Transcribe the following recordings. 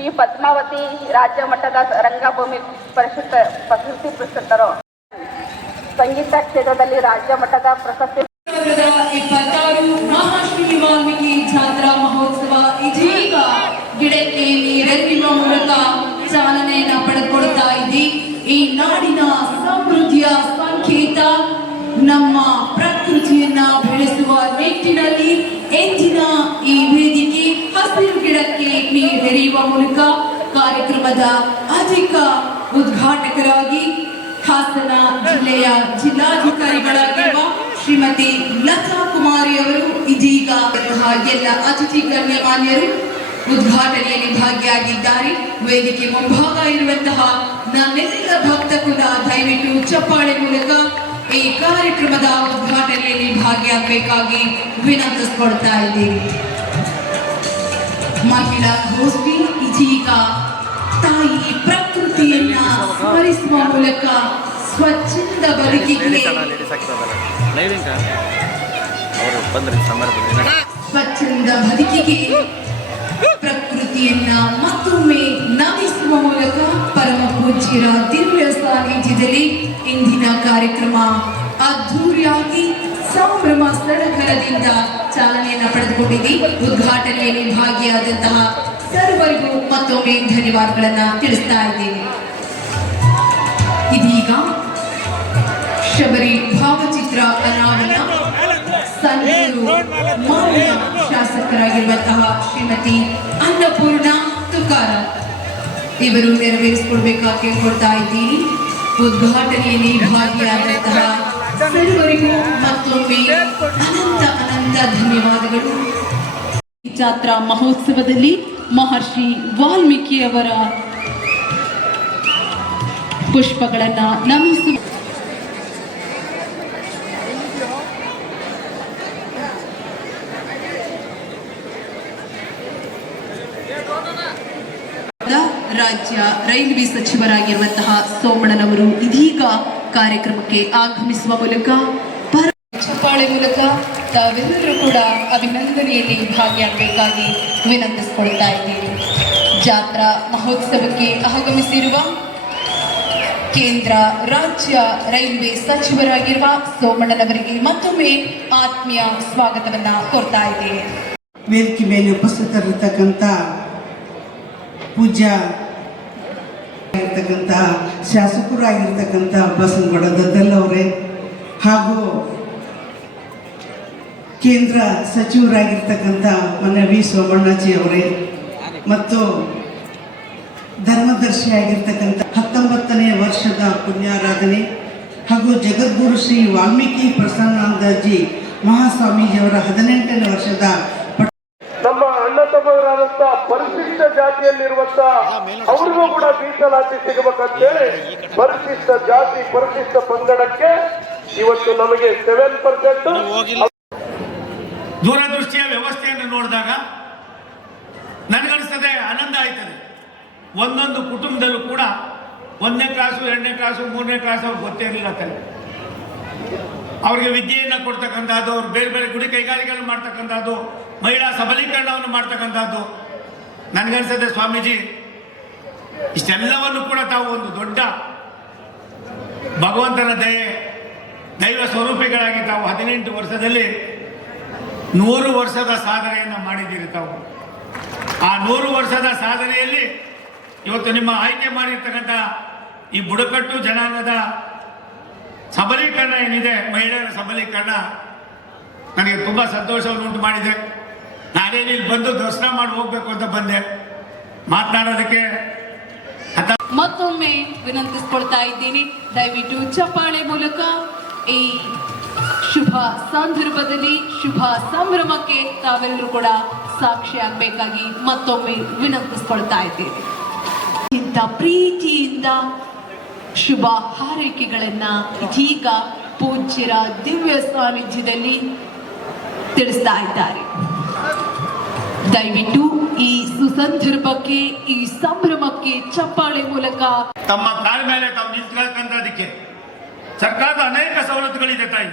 ಶ್ರೀ ಪದ್ಮಾವತಿ ರಾಜ್ಯ ಮಟ್ಟದ ರಂಗಭೂಮಿ ಪ್ರಶಸ್ತಿ ಪುರಸ್ಕೃತರು. ಸಂಗೀತ ಕ್ಷೇತ್ರದಲ್ಲಿ ರಾಜ್ಯ ಮಟ್ಟದ ಪ್ರಶಸ್ತಿ. 26 ಮಹಾಶ್ರೀ ವಾಲ್ಮೀಕಿ ಜಾತ್ರಾ ಮಹೋತ್ಸವ ಇದೀಗ ಗಿಡಕ್ಕೆ ನೀರೆರೆಯುವ ಮೂಲಕ ಚಾಲನೆಯನ್ನು ಪಡೆದುಕೊಳ್ತಾ ಇದೆ. ಈ ನಾಡಿನ ಸಮೃದ್ಧಿಯ ಸಂಕೇತ ನಮ್ಮ ಪ್ರಕೃತಿಯನ್ನ ಬೆಳೆಸುವ ನಿಟ್ಟಿನಲ್ಲಿ ಎಂದಿನ ಈ ವೇದಿಕೆ ಹಸಿರು ಗಿಡಕ್ಕೆ ನೀರೆರೆಯುವ ಮೂಲಕ ಕಾರ್ಯಕ್ರಮದ ಅಧಿಕ ಉದ್ಘಾಟಕರಾಗಿ ಹಾಸನ ಜಿಲ್ಲೆಯ ಜಿಲ್ಲಾಧಿಕಾರಿಗಳಾಗಿರುವ ಶ್ರೀಮತಿ ಲತಾ ಕುಮಾರಿ ಅವರು ಇದೀಗ ಎಲ್ಲ ಅತಿಥಿ ಗಣ್ಯಮಾನ್ಯರು ಉದ್ಘಾಟನೆಯಲ್ಲಿ ಭಾಗಿಯಾಗಿದ್ದಾರೆ. ವೇದಿಕೆ ಮುಂಭಾಗ ಇರುವಂತಹ ನನ್ನೆಲ್ಲ ಭಕ್ತ ಕುಲ ದಯವಿಟ್ಟು ಚಪ್ಪಾಳೆ ಮೂಲಕ ಈ ಕಾರ್ಯಕ್ರಮದ ಉದ್ಘಾಟನೆಯಲ್ಲಿ ಭಾಗಿಯಾಗಬೇಕಾಗಿ ವಿನಂತಿಸಿಕೊಳ್ತಾ ಇದ್ದೀವಿ. ಮಹಿಳಾ ಗೋಷ್ಠಿ ಇದೀಗ ತಾಯಿ ಪ್ರಕೃತಿಯನ್ನ ಸ್ಮರಿಸುವ ಮೂಲಕ ಸ್ವಚ್ಛಂದ ಬದುಕಿಗೆ ಸ್ವಚ್ಛಂದ ಬದುಕಿಗೆ ಪ್ರಕೃತಿಯನ್ನ ಮತ್ತೊಮ್ಮೆ ನಮಿಸುವ ಮೂಲಕ ಪರಮ ಪೂಜ್ಯರ ದಿವ್ಯ ಸಾನ್ನಿಧ್ಯದಲ್ಲಿ ಇಂದಿನ ಕಾರ್ಯಕ್ರಮ ಅದ್ಧೂರಿಯಾಗಿ ಸಂಭ್ರಮ ಸಡಗರದಿಂದ ಚಾಲನೆಯನ್ನು ಪಡೆದುಕೊಂಡಿದೆ. ಉದ್ಘಾಟನೆಯಲ್ಲಿ ಭಾಗಿಯಾದಂತಹ ಸರ್ವರಿಗೂ ಮತ್ತೊಮ್ಮೆ ಧನ್ಯವಾದಗಳನ್ನ ತಿಳಿಸ್ತಾ ಇದ್ದೇನೆ. ಇದೀಗ ಶಬರಿ ಭಾವಚಿತ್ರ ಅನಾವರಣ ಸಂಡೂರು ಮಾನ್ಯ ಶಾಸಕರಾಗಿರುವಂತಹ ಶ್ರೀಮತಿ ಅನ್ನಪೂರ್ಣ ತುಕಾರಾಂ ಇವರು ನೆರವೇರಿಸಿಕೊಡ್ಬೇಕಾಗಿ ಕೇಳ್ಕೊಳ್ತಾ ಇದ್ದೀನಿ. ಉದ್ಘಾಟನೆಯಲ್ಲಿ ಭಾಗಿಯಾದಂತಹ ಸರ್ವರಿಗೂ ಮತ್ತೊಮ್ಮೆ ಅನಂತ ಧನ್ಯವಾದಗಳು. ಜಾತ್ರಾ ಮಹೋತ್ಸವದಲ್ಲಿ ಮಹರ್ಷಿ ವಾಲ್ಮೀಕಿಯವರ ಪುಷ್ಪಗಳನ್ನ ನಮಿಸುವ ರಾಜ್ಯ ರೈಲ್ವೆ ಸಚಿವರಾಗಿರುವಂತಹ ಸೋಮಣ್ಣನವರು ಇದೀಗ ಕಾರ್ಯಕ್ರಮಕ್ಕೆ ಆಗಮಿಸುವ ಮೂಲಕ ಚಪ್ಪಾಳೆ ಮೂಲಕ ತಾವೆಲ್ಲರೂ ಕೂಡ ಅಭಿನಂದನೆಯಲ್ಲಿ ಭಾಗಿಯಾಗಬೇಕಾಗಿ ವಿನಂತಿಸಿಕೊಳ್ತಾ ಇದ್ದೀವಿ. ಜಾತ್ರಾ ಮಹೋತ್ಸವಕ್ಕೆ ಆಗಮಿಸಿರುವ ಕೇಂದ್ರ ರಾಜ್ಯ ರೈಲ್ವೆ ಸಚಿವರಾಗಿರುವ ಸೋಮಣ್ಣನವರಿಗೆ ಮತ್ತೊಮ್ಮೆ ಆತ್ಮೀಯ ಸ್ವಾಗತವನ್ನ ಕೋರ್ತಾ ಇದ್ದೇವೆ. ವೇದಿಕೆ ಮೇಲೆ ಉಪಸ್ಥಿತರಿರ್ತಕ್ಕಂಥ ಪೂಜ್ಯ ಆಗಿರ್ತಕ್ಕಂತಹ ಶಾಸಕರು ಆಗಿರ್ತಕ್ಕಂಥ ಬಸನಗೌಡ ದದ್ದಲ್ ಅವರೇ ಹಾಗೂ ಕೇಂದ್ರ ಸಚಿವರಾಗಿರ್ತಕ್ಕಂಥ ಮಾನ್ಯ ವಿ ಸೋಮಣ್ಣಾಜಿ ಅವರೇ ಮತ್ತು ಧರ್ಮದರ್ಶಿ ಆಗಿರ್ತಕ್ಕಂಥ 19ನೇ ವರ್ಷದ ಪುಣ್ಯಾರಾಧನೆ ಹಾಗೂ ಜಗದ್ಗುರು ಶ್ರೀ ವಾಲ್ಮೀಕಿ ಪ್ರಸನ್ನಾನಂದಜಿ ಮಹಾಸ್ವಾಮೀಜಿಯವರ 18ನೇ ವರ್ಷದ ನಮ್ಮ ಅಣ್ಣ ತಮ್ಮರಾದಂತ ಪರಿಶಿಷ್ಟ ಜಾತಿಯಲ್ಲಿರುವಂತ ಅವ್ರಿಗೂ ಕೂಡ ಮೀಸಲಾತಿ ಸಿಗಬೇಕಂತೇಳಿ ಪರಿಶಿಷ್ಟ ಜಾತಿ ಪರಿಶಿಷ್ಟ ಪಂಗಡಕ್ಕೆ ಇವತ್ತು ನಮಗೆ 7% ದೂರದೃಷ್ಟಿಯ ವ್ಯವಸ್ಥೆಯನ್ನು ನೋಡಿದಾಗ ನನಗನ್ನಿಸ್ತದೆ ಆನಂದ ಆಯ್ತದೆ. ಒಂದೊಂದು ಕುಟುಂಬದಲ್ಲೂ ಕೂಡ 1ನೇ ಕ್ಲಾಸು 2ನೇ ಕ್ಲಾಸು 3ನೇ ಕ್ಲಾಸ್ ಅವ್ರಿಗೆ ಗೊತ್ತೇ ಇರಲಿಲ್ಲ ತಾನೆ. ಅವ್ರಿಗೆ ವಿದ್ಯೆಯನ್ನು ಕೊಡ್ತಕ್ಕಂಥದ್ದು, ಅವ್ರು ಬೇರೆ ಬೇರೆ ಗುಡಿ ಕೈಗಾರಿಕೆಗಳನ್ನು ಮಾಡ್ತಕ್ಕಂಥದ್ದು, ಮಹಿಳಾ ಸಬಲೀಕರಣವನ್ನು ಮಾಡ್ತಕ್ಕಂಥದ್ದು. ನನಗನ್ಸದೆ ಸ್ವಾಮೀಜಿ ಇಷ್ಟೆಲ್ಲವನ್ನು ಕೂಡ ತಾವು ಒಂದು ದೊಡ್ಡ ಭಗವಂತನ ದೈವ ಸ್ವರೂಪಿಗಳಾಗಿ ತಾವು 18 ವರ್ಷದಲ್ಲಿ 100 ವರ್ಷದ ಸಾಧನೆಯನ್ನು ಮಾಡಿದ್ದೀರಿ. ತಾವು ಆ 100 ವರ್ಷದ ಸಾಧನೆಯಲ್ಲಿ ಇವತ್ತು ನಿಮ್ಮ ಆಯ್ಕೆ ಮಾಡಿರ್ತಕ್ಕಂಥ ಈ ಬುಡಕಟ್ಟು ಜನಾಂಗದ ಸಬಲೀಕರಣ ಏನಿದೆ, ಮಹಿಳೆಯರ ಸಬಲೀಕರಣ ನನಗೆ ತುಂಬ ಸಂತೋಷವನ್ನು ಉಂಟು ಮಾಡಿದೆ. ನಾನೇನು ಇಲ್ಲಿ ಬಂದು ದರ್ಶನ ಮಾಡಿ ಹೋಗ್ಬೇಕು ಅಂತ ಬಂದೆ. ಮಾತನಾಡೋದಕ್ಕೆ ಮತ್ತೊಮ್ಮೆ ವಿನಂತಿಸಿಕೊಳ್ತಾ ಇದ್ದೀನಿ. ದಯವಿಟ್ಟು ಚಪ್ಪಾಳೆ ಮೂಲಕ ಈ ಶುಭ ಸಂದರ್ಭದಲ್ಲಿ ಶುಭ ಸಂಭ್ರಮಕ್ಕೆ ತಾವೆಲ್ಲರೂ ಕೂಡ ಸಾಕ್ಷಿಯಾಗಬೇಕಾಗಿ ಮತ್ತೊಮ್ಮೆ ವಿನಂತಿಸಿಕೊಳ್ತಾ ಇದ್ದೀನಿ. ಇಂಥ ಪ್ರೀತಿಯಿಂದ ಶುಭ ಹಾರೈಕೆಗಳನ್ನ ಇದೀಗ ಪೂಜ್ಯರ ದಿವ್ಯ ಸಾನ್ನಿಧ್ಯದಲ್ಲಿ ತಿಳಿಸ್ತಾ ಇದ್ದಾರೆ. ದಯವಿಟ್ಟು ಈ ಸುಸಂದರ್ಭಕ್ಕೆ, ಈ ಸಂಭ್ರಮಕ್ಕೆ ಚಪ್ಪಾಳೆ ಮೂಲಕ ತಮ್ಮ ಕಾಲ ಮೇಲೆ ತಾವು ನಿಂತ್ಕೊಳ್ಕಂತದಕ್ಕೆ ಸರ್ಕಾರದ ಅನೇಕ ಸವಲತ್ತುಗಳಿದೆ ತಾಯಿ.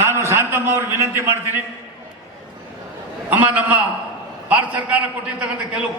ನಾನು ಶಾಂತಮ್ಮ ಅವ್ರಿಗೆ ವಿನಂತಿ ಮಾಡ್ತೀನಿ. ಅಮ್ಮ, ನಮ್ಮ ಭಾರತ ಸರ್ಕಾರ ಕೊಟ್ಟಿರ್ತಕ್ಕಂಥ ಕೆಲವು